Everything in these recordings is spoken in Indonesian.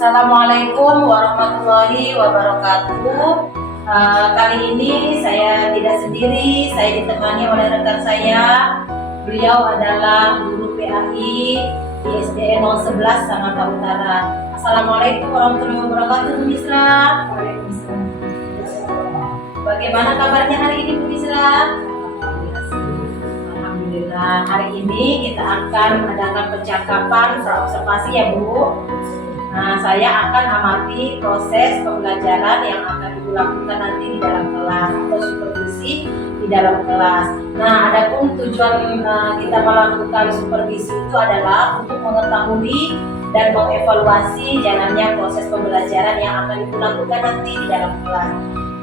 Assalamualaikum warahmatullahi wabarakatuh. Kali ini saya tidak sendiri, saya ditemani oleh rekan saya. Beliau adalah guru PAI di SDN 011 Sangatta Utara. Assalamualaikum warahmatullahi wabarakatuh, Bu Misra. Waalaikumsalam. Bagaimana kabarnya hari ini, Bu Misra? Alhamdulillah. Hari ini kita akan mengadakan percakapan observasi ya, Bu. Nah, saya akan amati proses pembelajaran yang akan Ibu lakukan nanti di dalam kelas atau supervisi di dalam kelas. Nah, adapun tujuan kita melakukan supervisi itu adalah untuk mengetahui dan mengevaluasi jalannya proses pembelajaran yang akan Ibu lakukan nanti di dalam kelas.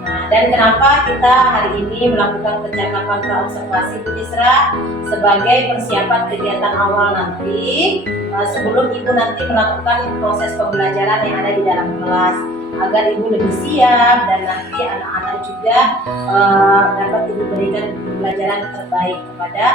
Nah, dan kenapa kita hari ini melakukan percakapan praobservasi, Bu Misra, sebagai persiapan kegiatan awal nanti sebelum Ibu nanti melakukan proses pembelajaran yang ada di dalam kelas, agar Ibu lebih siap dan nanti anak-anak juga dapat Ibu berikan pembelajaran terbaik kepada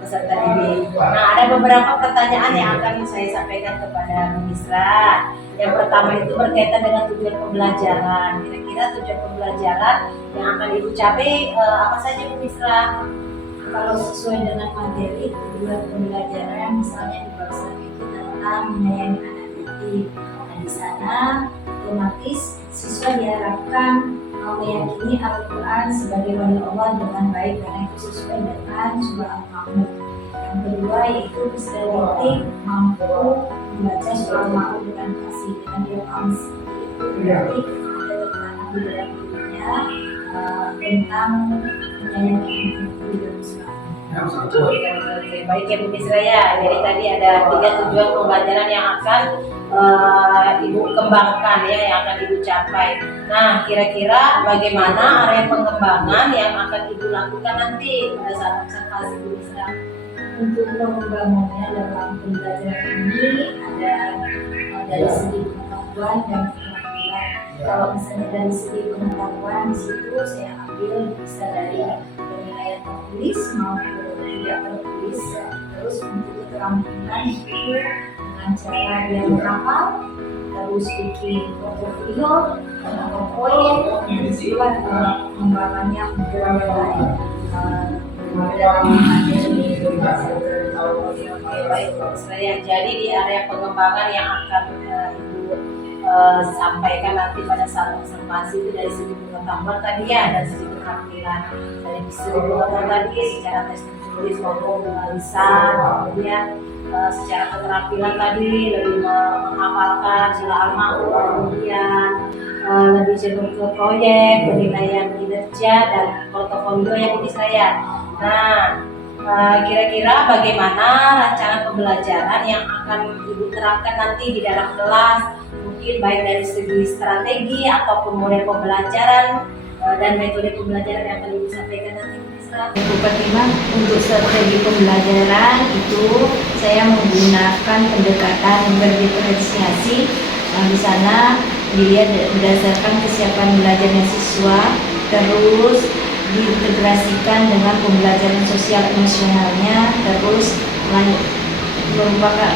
peserta didik. Nah, ada beberapa pertanyaan yang akan saya sampaikan kepada Bu Misra. Yang pertama itu berkaitan dengan tujuan pembelajaran. Kira-kira tujuan pembelajaran yang akan Ibu capai apa saja, Bu Misra? Kalau sesuai dengan materi tujuan pembelajaran, misalnya di bawah itu tentang menyayangi anak yatim. Nah, di sana otomatis siswa diharapkan meyakini Al-Quran sebagai wahyu Allah dengan baik, karena itu sesuai dengan surah Al-Ma'un. Yang kedua yaitu bisa didik mampu membaca surah Al-Ma'un dengan fasih, dengan ilham. Berarti ada tekanan di dalam dirinya tentang menyayangi anak yatim. Oke, baik ya Bu Misra ya. Jadi tadi ada 3 tujuan pembelajaran yang akan Ibu kembangkan ya, yang akan Ibu capai. Nah, kira-kira bagaimana area pengembangan yang akan Ibu lakukan nanti pada saat observasi, Bu Misra? Untuk pengembangannya dalam pembelajaran ini ada dari segi pengetahuan dan keterampilan. Kalau misalnya dari segi pengetahuan, di situ saya ambil bisa dari penilaian tertulis maupun tidak tertulis. Terus untuk keterampilan itu dengan cara dia menghafal, terus bikin portofolio atau proyek, dan juga pengembangannya menjual lain dalam materi. Oke, baik Bu Misra ya. Jadi di area pengembangan yang akan Ibu sampaikan nanti pada saat observasi itu dari segi pengetahuan tadi ya, dan segi keterampilan. Dari segi pengetahuan tadi secara tes tertulis maupun lisan, kemudian secara keterampilan tadi lebih menghafalkan surah Al-Ma'un, kemudian lebih cenderung ke proyek, penilaian kinerja dan portofolio yang Bu Misra ya. Nah, kira-kira bagaimana rancangan pembelajaran yang akan Ibu terapkan nanti di dalam kelas, mungkin baik dari segi strategi ataupun model pembelajaran dan metode pembelajaran yang akan Ibu sampaikan nanti, Bu Misra? Ibu pertimbang untuk strategi pembelajaran itu saya menggunakan pendekatan berdiferensiasi. Di sana dilihat berdasarkan kesiapan belajarnya siswa, terus diintegrasikan dengan pembelajaran sosial emosionalnya, terus merupakan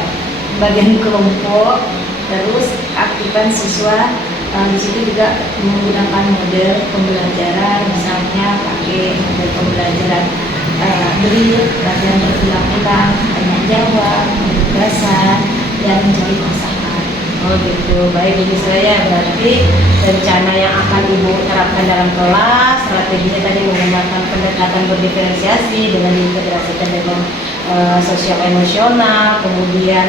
bagian kelompok, terus aktifkan siswa. Di situ juga menggunakan model pembelajaran, misalnya pakai model pembelajaran drill, latihan berulang-ulang, tanya jawab, penugasan, dan mencari pasangan. Oh gitu, baik Bu Misra ya. Berarti rencana yang akan Ibu terapkan dalam kelas, strateginya tadi menggunakan pendekatan berdiferensiasi dengan diintegrasikan dengan sosial emosional, kemudian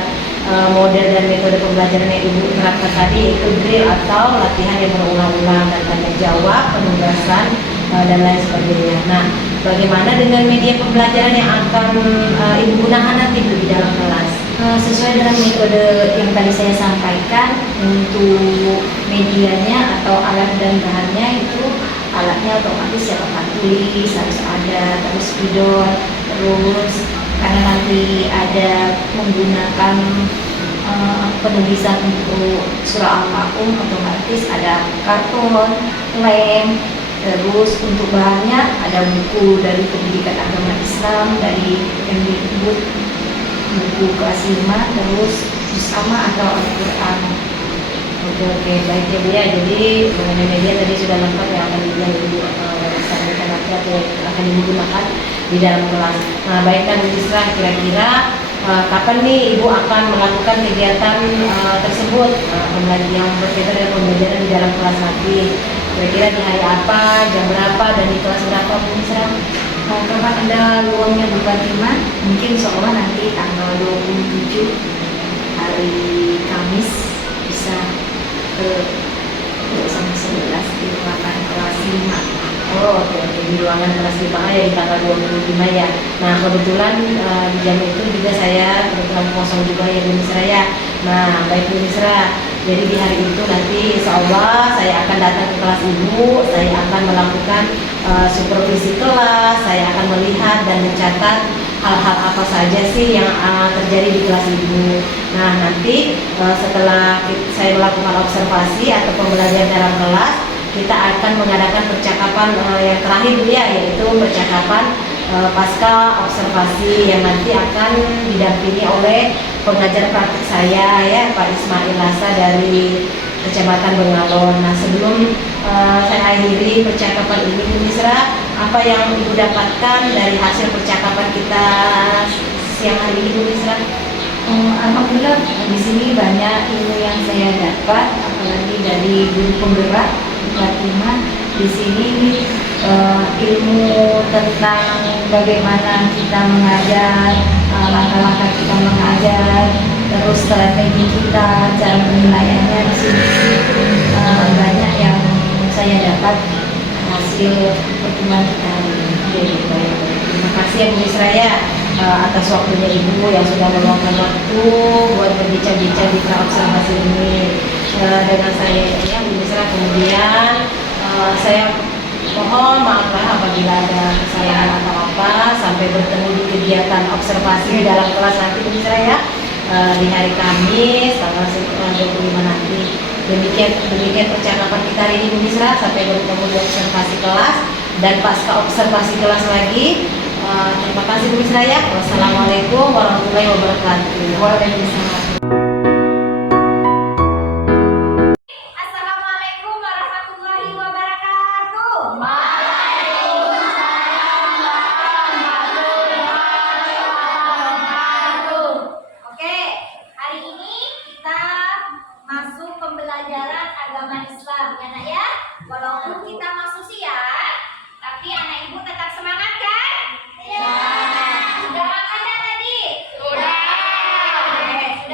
model dan metode pembelajaran yang Ibu terapkan tadi itu drill atau latihan yang berulang-ulang, dan tanya jawab, penugasan, dan lain sebagainya. Nah, bagaimana dengan media pembelajaran yang akan Ibu gunakan nanti di dalam kelas? Sesuai dengan metode yang tadi saya sampaikan, untuk medianya atau alat dan bahannya itu alatnya otomatis ya papan tulis harus ada, terus spidol, terus karena nanti ada menggunakan penulisan untuk surah Al-Ma'un, otomatis ada karton, lem, terus untuk bahannya ada buku dari Pendidikan Agama Islam dari Kemdikbud, buku kelas 5, terus bersama atau Al-Quran. Oke, baik ya Bu ya. Jadi mengenai media tadi sudah lengkap yang akan Ibu sampaikan nanti atau yang akan Ibu gunakan di dalam kelas. Nah, baiklah Bu Isra, kira-kira kapan nih Ibu akan melakukan kegiatan tersebut yang berkaitan dengan pembelajaran di dalam kelas nanti? Kira-kira di hari apa, jam berapa, dan di kelas berapa Bu Isra? Kapan ada luangnya Bu Fatima? Mungkin seolah nanti tanggal 27 hari Kamis bisa ke sama 11 di ruangan kelas 5. Oh, oke, di ruangan kelas 5A ya di tanggal 25 ya. Nah, kebetulan di jam itu juga saya kebetulan kosong juga ya Bu Misra ya. Nah, baik Bu Misra. Jadi di hari itu nanti insya Allah saya akan datang ke kelas Ibu, saya akan melakukan supervisi kelas, saya akan melihat dan mencatat hal-hal apa saja sih yang terjadi di kelas Ibu. Nah, nanti setelah saya melakukan observasi atau pembelajaran dalam kelas, kita akan mengadakan percakapan yang terakhir Bu ya, yaitu percakapan pasca observasi yang nanti akan didampingi oleh pengajar praktik saya ya, Pak Ismail Lasa dari Kecamatan Bengalon. Nah, sebelum saya akhiri percakapan ini Bu Misra, apa yang Ibu dapatkan dari hasil percakapan kita siang hari ini Bu Misra? Alhamdulillah di sini banyak ilmu yang saya dapat, apalagi dari guru penggerak Bu Fatima. Di sini ilmu tentang bagaimana kita mengajar, langkah-langkah kita mengajar, terus strategi kita, cara penilaiannya di sini banyak yang saya dapat hasil pertemuan kita hari ini. Baik. Terima kasih ya Bu Misra ya atas waktunya Ibu yang sudah meluangkan waktu buat berbincang-bincang di observasi ini dengan saya ya Bu Misra. Kemudian saya mohon maaflah apabila ada kesalahan atau apa. Sampai bertemu di kegiatan observasi di dalam kelas nanti Bu Misra ya, di hari Kamis tanggal 25 nanti. Demikian percakapan kita hari ini Bu Misra. Sampai bertemu di observasi kelas dan pasca observasi kelas lagi. Terima kasih Bu Misra ya. Wassalamualaikum warahmatullahi wabarakatuh. Waalaikumsalam. Assalamualaikum warahmatullahi wabarakatuh. Oke, hari ini kita masuk pembelajaran agama Islam ya Nak ya. Walaupun kita masuk siang, tapi anak ibu tetap semangat kan? Sudah makan dah tadi? Sudah. Oke, sudah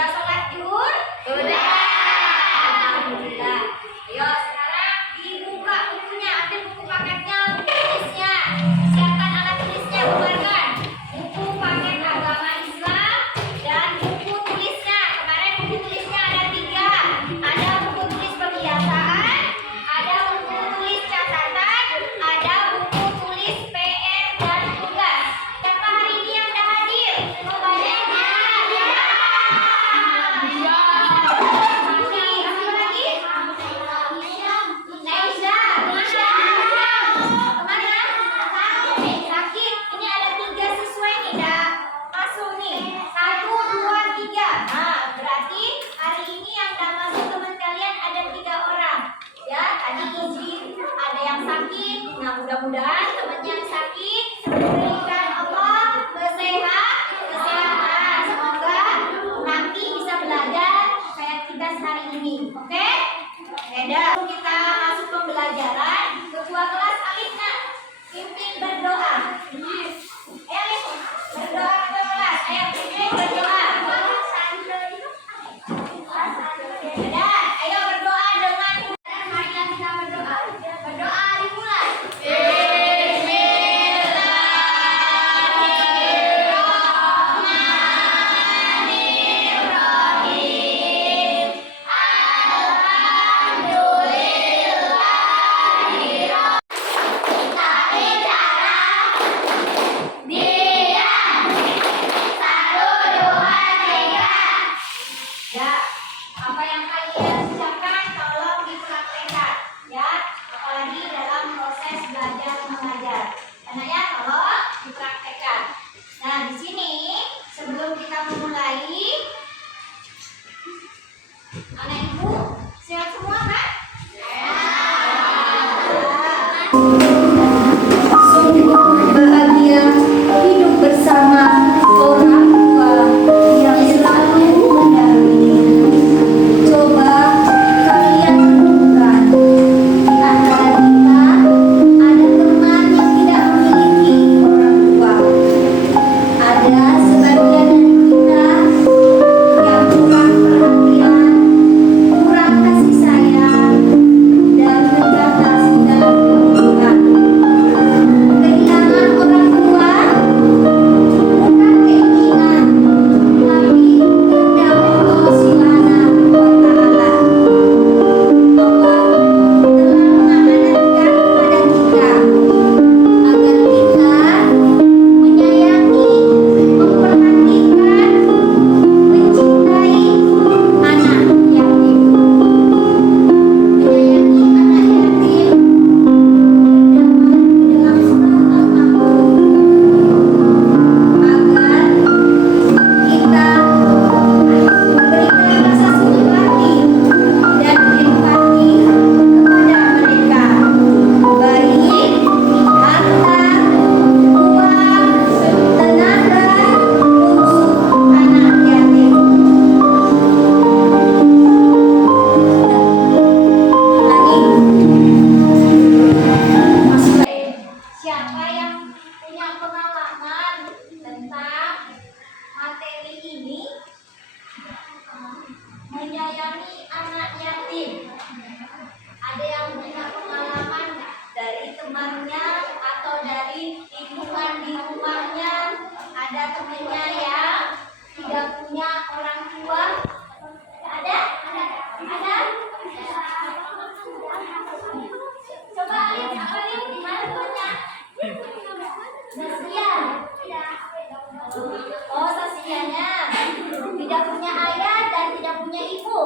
Oh, Saskianya tidak punya ayah dan tidak punya ibu.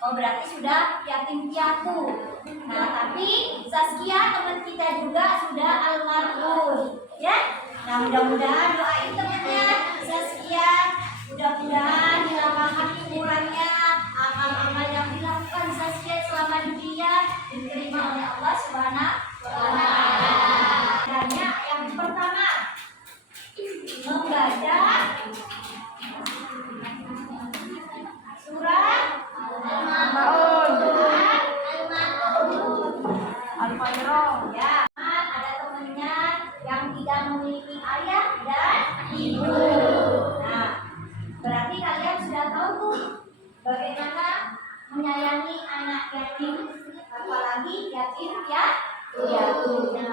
Oh, berarti sudah yatim piatu. Nah, tapi Saskia teman kita juga sudah almarhum, ya. Nah, mudah-mudahan doain temannya Saskia, mudah-mudahan dilapangkan umurannya, amal-amal yang dilakukan Saskia selama dunia diterima oleh Allah Subhanahu wa Ta'ala. Tanya yang pertama, membaca surah Al-Maun. Al-Maun. Ya, ada temannya yang tidak memiliki ayah dan ibu. Nah, berarti kalian sudah tahu tuh bagaimana menyayangi anak yatim, apalagi yatim ya.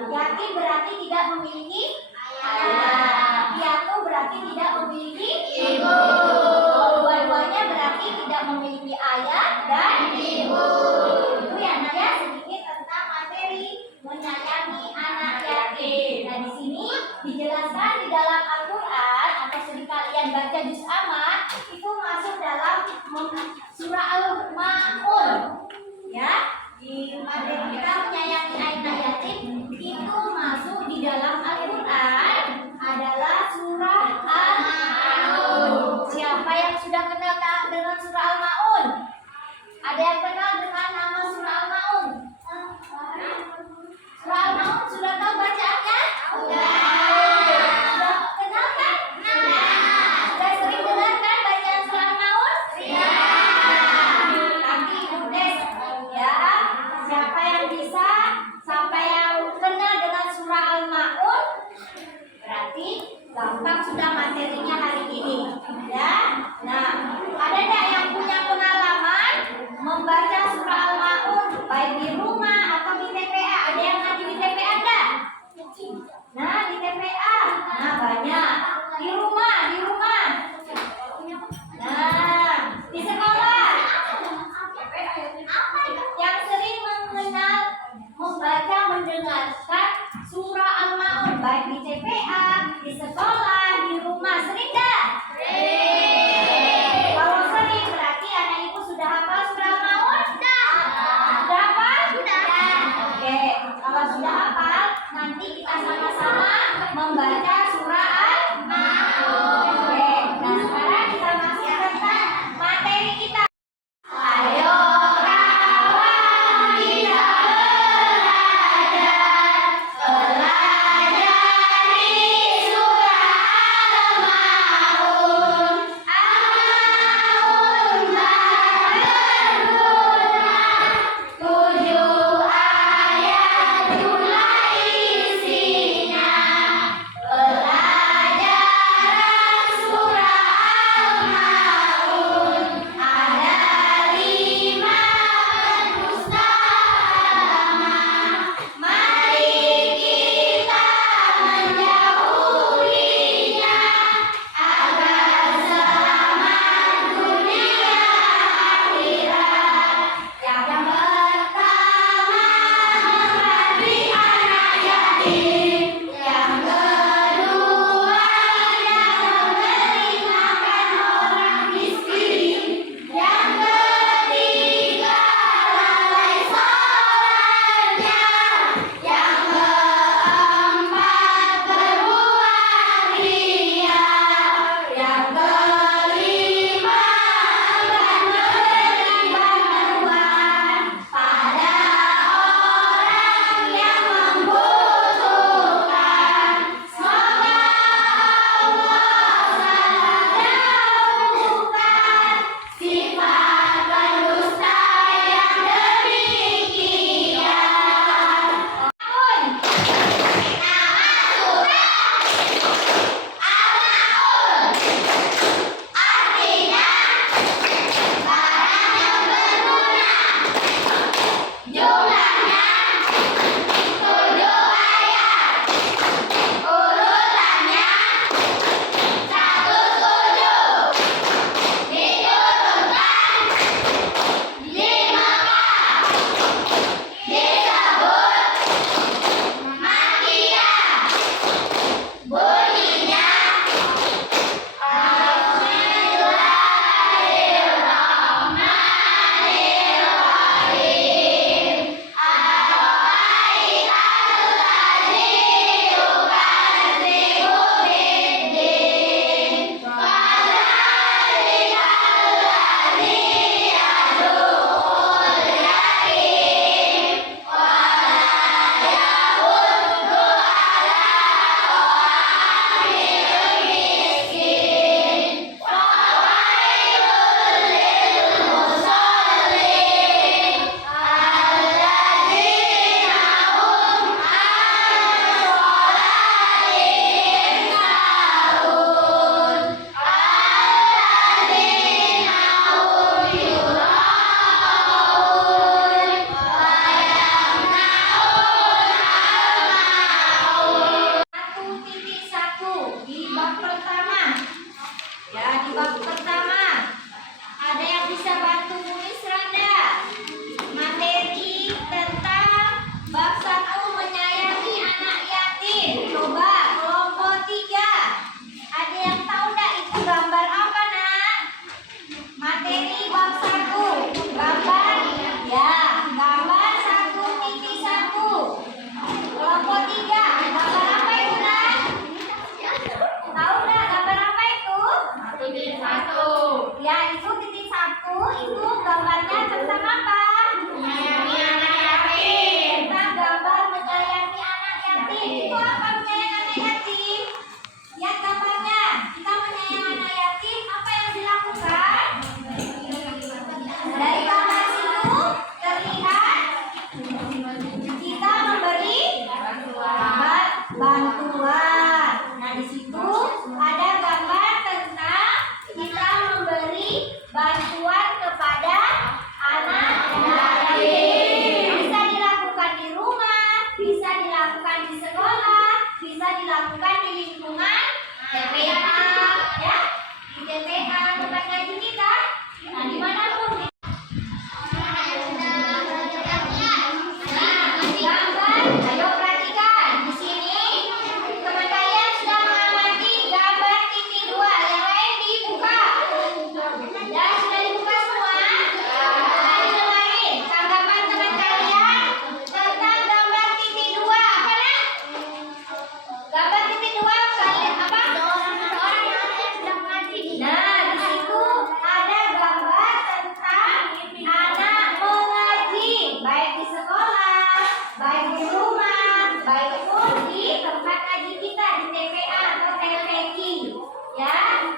Yatim berarti tidak memiliki ayah. Piatu berarti tidak memiliki ibu. Dua-duanya berarti tidak memiliki ayah dan ibu. Itu ya Nak ya, sedikit tentang materi menyayangi anak yatim. Nah, di sini dijelaskan di dalam Al-Qur'an atau sering kalian baca juz amma itu masuk dalam surah Al-Maun. Ya, di materi kita menyayangi anak yatim itu masuk di dalam Al-Qur'an adalah surah Al-Maun. Siapa yang sudah kenal dengan surah Al-Maun? Ada yang kenal dengan nama surah Al-Maun? Surah Al-Maun sudah tahu bacaannya? Sudah kenal kan? Sudah sering dengar kan bacaan surah Al-Maun? Nanti Ibu tes ya. Siapa yang bisa sampai yang kenal dengan surah Al-Maun? Berarti gampang sudah materinya hari ini. Ya. Nah, ada nggak yang punya pengalaman membaca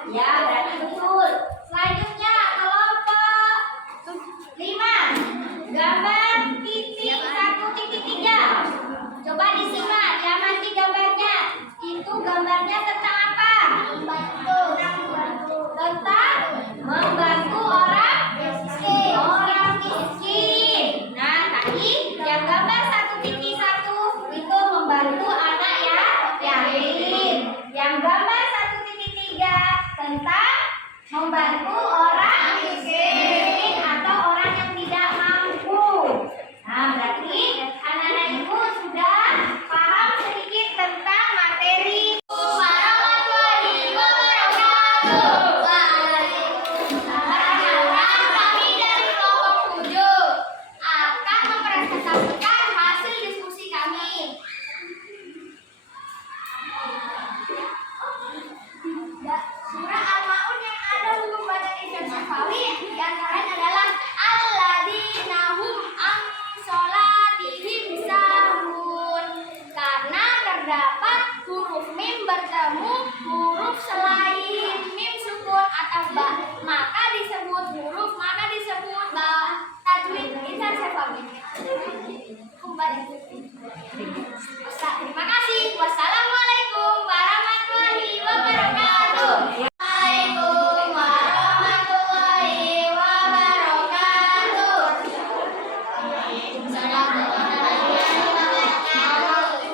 Ya, berarti betul. Selanjutnya kelompok 5. Gambar titik 1.3. Coba disimak, diamati gambarnya. Itu gambarnya tentang apa? Tentang membantu orang miskin. Nah, tadi yang gambar 1.1 itu membantu anak yatim. Yang gambar 1.3 tentang membantu orang miskin atau orang yang tidak mampu. Nah, berarti anak-anak ibu sudah paham sedikit tentang materi. Warahmatullahi wabarakatuh. Sekarang kami dari kelompok 7 akan mempresentasikan hasil diskusi kami. Surah Al-Maun yang ada hukum baca Islam Syafawi diantaranya adalah alladzina hum an sholatihim sahun, karena terdapat huruf mim bertemu huruf selain mim sukun atau ba, maka disebut ba. Tajwid Islam Syafawi. Hukum baca. Terima kasih. Wassalamualaikum warahmatullahi wabarakatuh. Waalaikumsalam warahmatullahi wabarakatuh.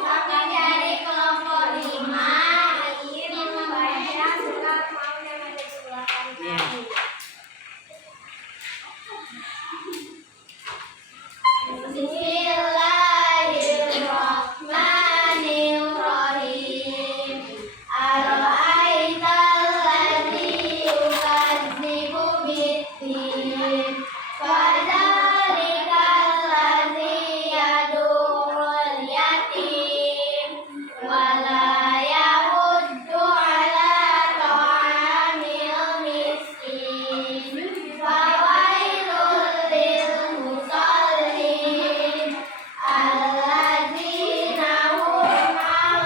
Kami dari kelompok 5 ingin membaca surat Maun yang ada di sebelah kanan. Bismillahirrahmanirrahim. Ara'aital ladzi yukadzibu biddin, fadzalikal ladzi yad'ul yatim wa la yahuddu 'ala ta'amil miskin. Fawailul lil musallin alladzina hum 'an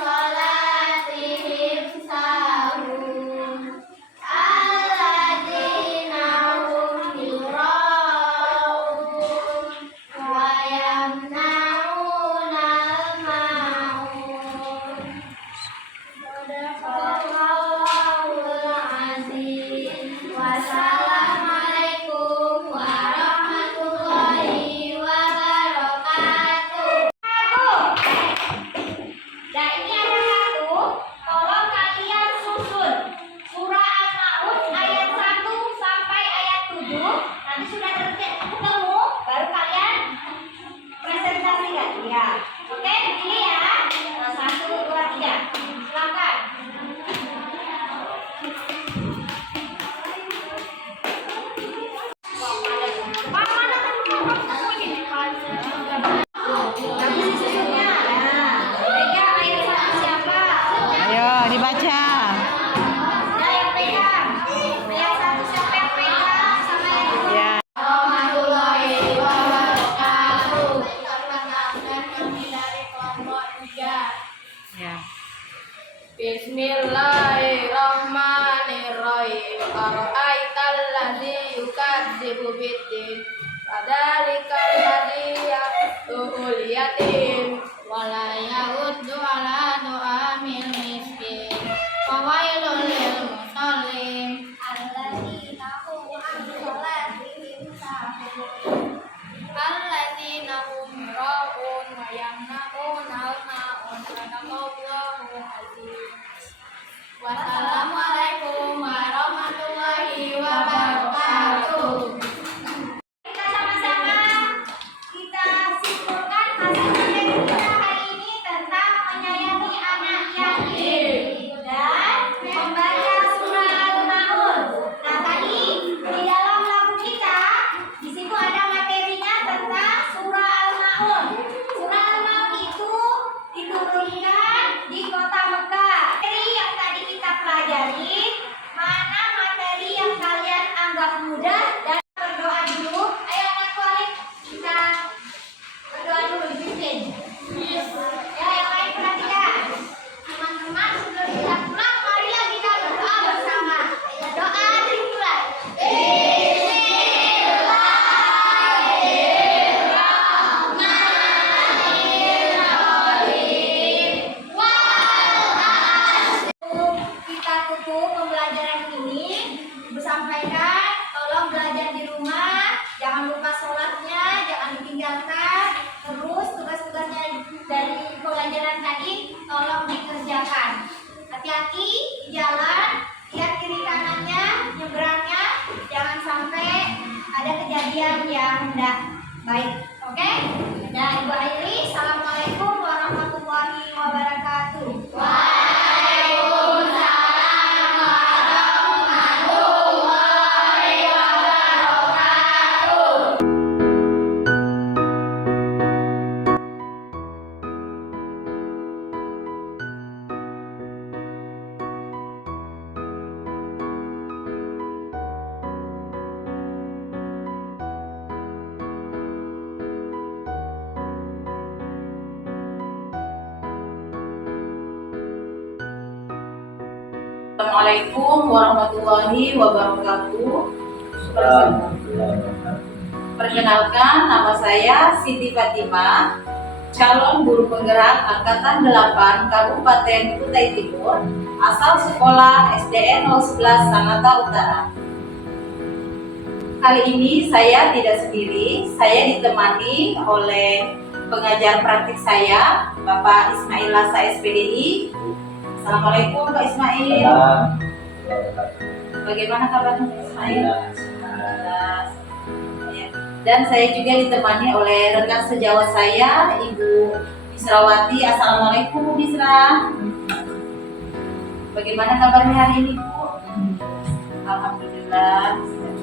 sholatihim sahun, alladzina hum yura'un wa yamna'unal ma'un. Shadaqallahul azim. Wassalamualaikum warahmatullahi wabarakatuh. Nah, ini ada satu, tolong kalian susun surah Al-Maun ayat 1 sampai ayat 7. Nanti sudah ketemu, baru kalian presentasikan ya. Oke, begini ya. Nah, 1, 2, 3. Silakan. Bagus susunnya. Pegang ayat 1 siapa? Ayo dibaca. Yang pegang. Ayat 1 siapa yang pegang? Sama yang kedua. Ya. Warahmatullahi wabarakatuh. Perkenalkan kami dari kelompok 3. Ya. Bismillahirrahmanirrahim. Ara'aital ladzi yukadzibu biddin, fadzalikal ladzi yad'ul yatim wa la yahuddu 'ala ta'amil miskin. Fawailul lil musallin Alladzina hum an sholatihim sahun. alladzina hum yura'un wa yamna'unal ma'un. Shadaqallahul azim. Wassalamualaikum warahmatullahi wabarakatuh. Kita sama-sama kita simpulkan hasil materi kita hari ini ini Ibu sampaikan, tolong belajar di rumah, jangan lupa sholatnya, jangan ditinggalkan. Terus tugas-tugasnya dari pelajaran tadi tolong dikerjakan. Hati-hati di jalan, lihat kiri kanannya, nyebrangnya, jangan sampai ada kejadian yang tidak baik. Oke? Dan Ibu Airi, Assalamualaikum warahmatullahi wabarakatuh. Waalaikumsalam warahmatullahi wabarakatuh. Assalamualaikum warahmatullahi wabarakatuh. Perkenalkan, nama saya Siti Fatimah, calon guru penggerak Angkatan 8 Kabupaten Kutai Timur, asal sekolah SDN 011 Sangatta Utara. Kali ini saya tidak sendiri, saya ditemani oleh pengajar praktik saya, Bapak Ismail Lasa SPDI. Assalamualaikum Pak Ismail. Bagaimana kabarnya Pak Ismail? Ya. Dan saya juga ditemani oleh rekan sejawat saya, Ibu Misrawati. Assalamualaikum Bu Misra. Bagaimana kabarnya hari ini Bu? Alhamdulillah.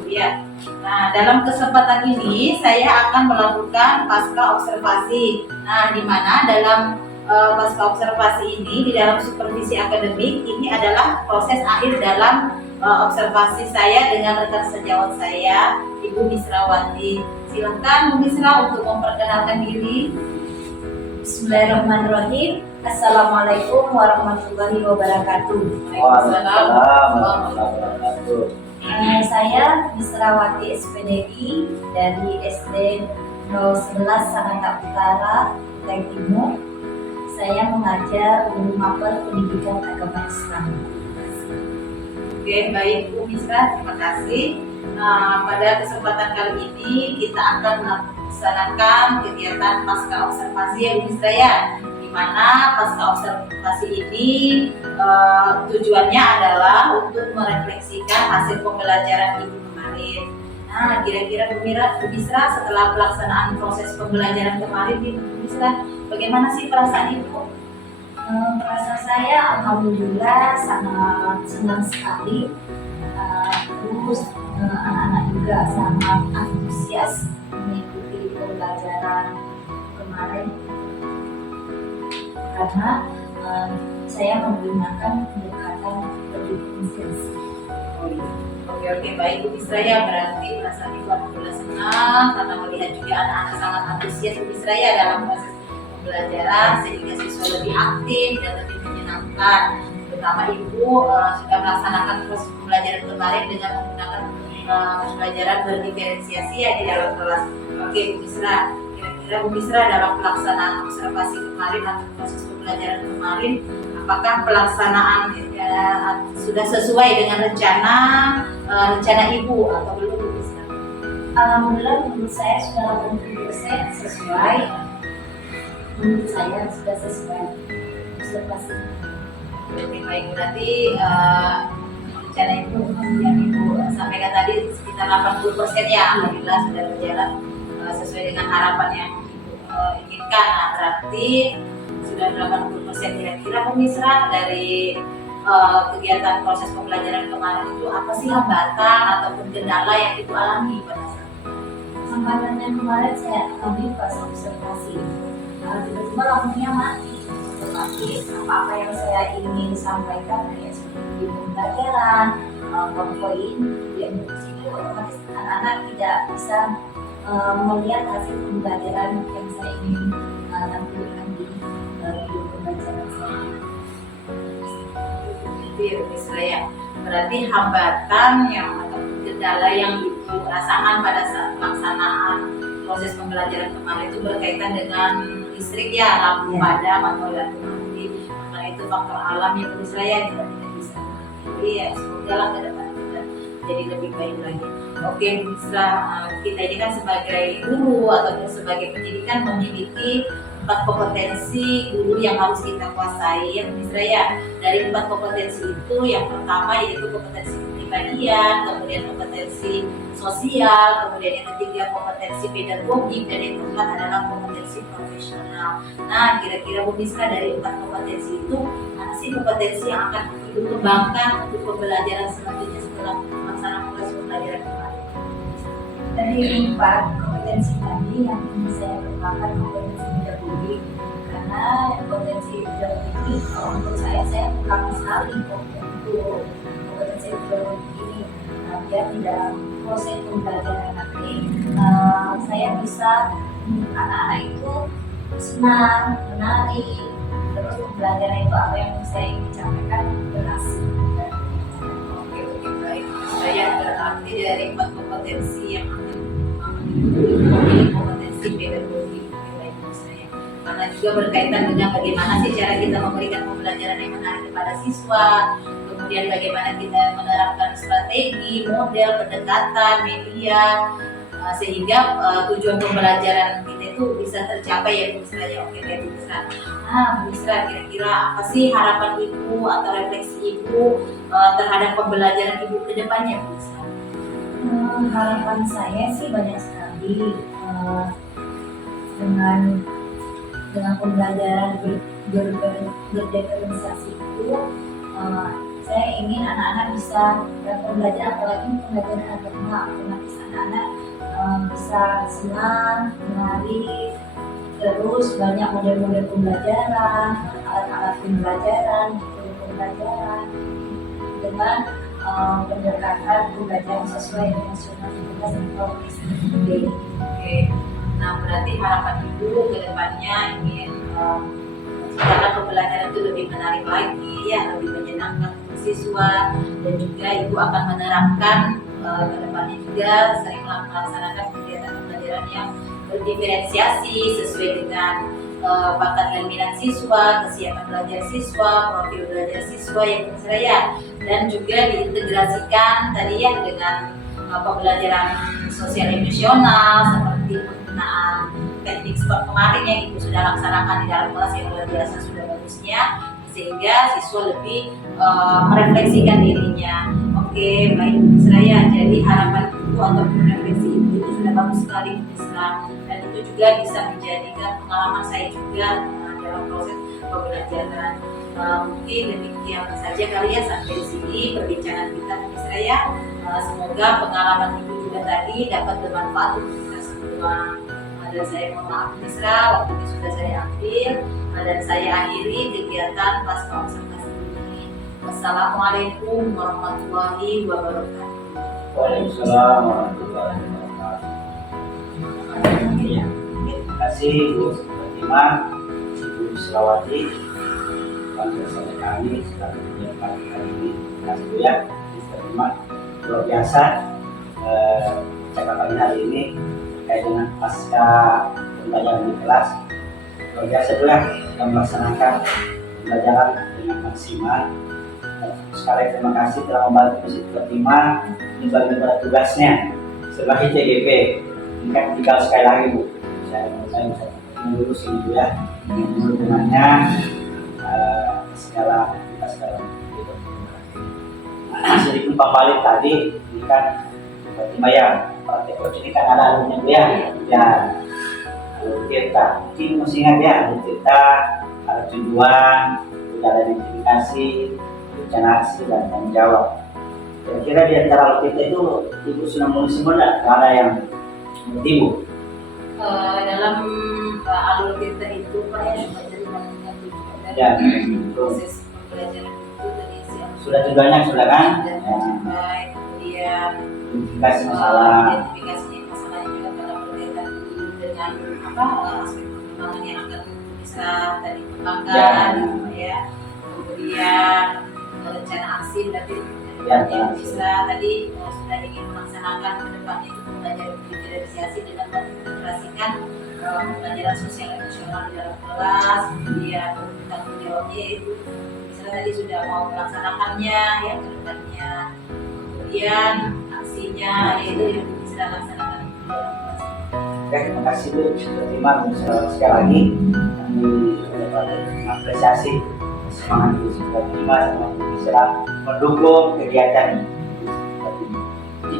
Ya. Nah, dalam kesempatan ini saya akan melakukan pasca observasi. Nah, di mana dalam pasca observasi ini di dalam supervisi akademik ini adalah proses akhir dalam observasi saya dengan rekan sejawat saya, Ibu Misrawati. Silakan Bu Misra untuk memperkenalkan diri. Bismillahirrahmanirrahim. Assalamualaikum warahmatullahi wabarakatuh. Waalaikumsalam. Saya Misrawati SPDI dari SD 011 Sangatta Utara, Kutai Timur. Saya mengajar guru mapel pendidikan agama Islam. Oke, baik Bu Misra, terima kasih. Pada kesempatan kali ini kita akan melaksanakan kegiatan pasca observasi ya Bu Misra ya, di mana pasca observasi ini tujuannya adalah untuk merefleksikan hasil pembelajaran Ibu kemarin. Nah, kira-kira Bu Misra setelah pelaksanaan proses pembelajaran kemarin Bu Misra, bagaimana sih perasaan Ibu? Perasaan saya alhamdulillah sangat senang sekali. Terus anak-anak juga sangat antusias mengikuti pembelajaran kemarin karena saya menggunakan pendekatan berdiferensiasi. Oke, baik Bu Misra ya, berarti perasaan Ibu alhamdulillah senang karena melihat juga anak-anak sangat antusias Bu Misra ya dalam proses pembelajaran sehingga siswa lebih aktif dan lebih menyenangkan. Terutama Ibu sudah melaksanakan proses pembelajaran kemarin dengan menggunakan pembelajaran berdiferensiasi ya di dalam kelas. Oke Bu Misra, kira-kira Bu Misra dalam pelaksanaan observasi kemarin atau proses pembelajaran kemarin, apakah pelaksanaan sudah sesuai dengan rencana Ibu atau belum Bu Misra? Alhamdulillah menurut saya sudah 80% sesuai. Menurut saya sudah sesuai observasi. Oke, baik, berarti rencana Ibu yang Ibu sampaikan tadi sekitar 80% ya, alhamdulillah sudah berjalan sesuai dengan harapan yang Ibu inginkan. Nah, berarti sudah 80%. Kira-kira Bu Misra dari kegiatan proses pembelajaran kemarin itu apa sih hambatan ataupun kendala yang Ibu alami pada saat itu? Hambatan yang kemarin saya alami pas observasi. Tiba-tiba lampunya mati. Tetapi apa yang saya ingin sampaikan kayak seperti pembelajaran, poin yang itu otomatis anak-anak tidak bisa melihat hasil pembelajaran yang saya ingin tampilkan di video pembelajaran saya. Itu ya Bu Misra ya. Berarti hambatan yang atau kendala yang Ibu rasakan pada saat pelaksanaan proses pembelajaran kemarin itu berkaitan dengan listrik ya, lampu padam atau lampu mati. Karena itu faktor alam yang Bu Misra ya kita tidak bisa. Jadi ya semoga lah ke depan menjadi lebih baik lagi. Oke, Misra, kita ini kan sebagai guru ataupun sebagai pendidikan memiliki 4 kompetensi guru yang harus kita kuasai ya Misra ya. Dari 4 kompetensi itu yang pertama yaitu kompetensi kepribadian, kemudian kompetensi sosial, kemudian yang ketiga kompetensi pedagogik, dan yang keempat adalah kompetensi profesional. Nah, kira-kira Bu Misra dari 4 kompetensi itu mana sih kompetensi yang akan Ibu kembangkan untuk pembelajaran selanjutnya setelah melaksanakan proses pembelajaran kemarin? Dari 4 kompetensi tadi yang ingin saya kembangkan kompetensi pedagogik, karena kompetensi pedagogik ini kalau menurut saya kurang sekali untuk kompetensi pedagogik ini. Biar di dalam proses pembelajaran nanti saya bisa anak-anak itu senang, menarik, terus pembelajaran itu apa yang saya ingin sampaikan berhasil. Oke, baik. Saya berarti dari 4 kompetensi yang akan memiliki kompetensi pedagogik baik saya. Karena juga berkaitan dengan bagaimana sih cara kita memberikan pembelajaran yang menarik kepada siswa, kemudian bagaimana kita menerapkan strategi, model, pendekatan, media, sehingga tujuan pembelajaran kita itu bisa tercapai ya Bu Misra ya. Oke Bu Misra. Nah Bu Misra, kira-kira apa sih harapan Ibu atau refleksi Ibu terhadap pembelajaran Ibu ke depannya Bu Misra? Harapan saya sih banyak sekali dengan pembelajaran berdiferensiasi itu. Saya ingin anak-anak bisa belajar, apalagi pembelajaran agama, otomatis anak-anak bisa senang, menarik, terus banyak model-model pembelajaran, alat-alat pembelajaran, metode pembelajaran dengan pendekatan pembelajaran sesuai dengan nasional dan progres. Oke. Nah berarti harapan Ibu ke depannya ingin menciptakan pembelajaran itu lebih menarik lagi ya, lebih menyenangkan untuk siswa, dan juga Ibu akan menerapkan ke depannya juga sering melaksanakan kegiatan pembelajaran yang berdiferensiasi sesuai dengan bakat dan minat siswa, kesiapan belajar siswa, profil belajar siswa yang berseraya, dan juga diintegrasikan tadi ya dengan pembelajaran sosial emosional seperti penggunaan teknik seperti kemarin yang Ibu sudah laksanakan di dalam kelas yang luar biasa sudah bagusnya, sehingga siswa lebih merefleksikan dirinya. Oke, baik Bu Misra ya. Jadi harapan Ibu ataupun refleksi Ibu itu sudah bagus sekali Bu Misra, dan itu juga bisa menjadikan pengalaman saya juga dalam proses pembelajaran. Mungkin demikian saja kali ya sampai di sini perbincangan kita Bu Misra ya. Semoga pengalaman Ibu juga tadi dapat bermanfaat untuk kita semua. Dan saya mohon maaf Bu Misra, waktunya sudah saya ambil, dan saya akhiri kegiatan pasca observasi ini. Wassalamualaikum warahmatullahi wabarakatuh. Waalaikumsalam warahmatullahi wabarakatuh. Terima kasih Bu Fatima, Ibu Selawati, bersama kami sudah menyiapkan hari ini. Terima kasih Bu ya, Fatima. Luar biasa percakapan hari ini terkait dengan pasca pembelajaran di kelas. Luar biasa Bu ya, kita melaksanakan pembelajaran dengan maksimal. Sekali terima kasih telah membantu Bu Fatima membagi tugasnya sebagai TGP. Ini kan tinggal sekali lagi Bu, saya bisa mengurus ini Bu ya, hubungannya segala gitu. Sedikit pembalik tadi, ini kan Fatima ya, praktek coach ini kan ada alurnya Bu ya. Ya, alur kita, mungkin mesti ingat ya, alur kita ada tujuan, sudah ada identifikasi, rencana aksi dan tanggung jawab. Kira-kira di antara alur kita itu Ibu sudah mulai semua enggak? Ada yang mengerti Bu? Dalam alur kita itu Pak ya, Ya, proses pembelajaran itu tadi siap sudah tujuannya sudah kan? dan mencapai, kemudian Identifikasi masalah. identifikasi masalahnya juga dalam berkaitan dengan aspek perkembangan yang akan bisa tadi kembangkan ya. Kemudian rencana aksi berarti yang bisa tadi sudah ingin melaksanakan ke depannya itu pembelajaran diferensiasi dengan mengintegrasikan pembelajaran sosial emosional di dalam kelas. Kemudian tanggung jawabnya itu misalnya tadi sudah mau melaksanakannya ya ke depannya. kemudian aksinya itu yang bisa laksanakan. Oke, terima kasih Bu sudah terima. Sekali lagi kami mengapresiasi semangat Bu sudah terima sama Bu bisa mendukung kegiatan ini.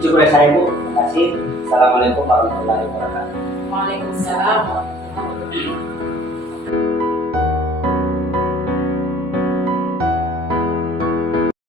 Cukup dari saya Bu, terima kasih. Assalamualaikum warahmatullahi wabarakatuh. Waalaikumsalam warahmatullahi wabarakatuh.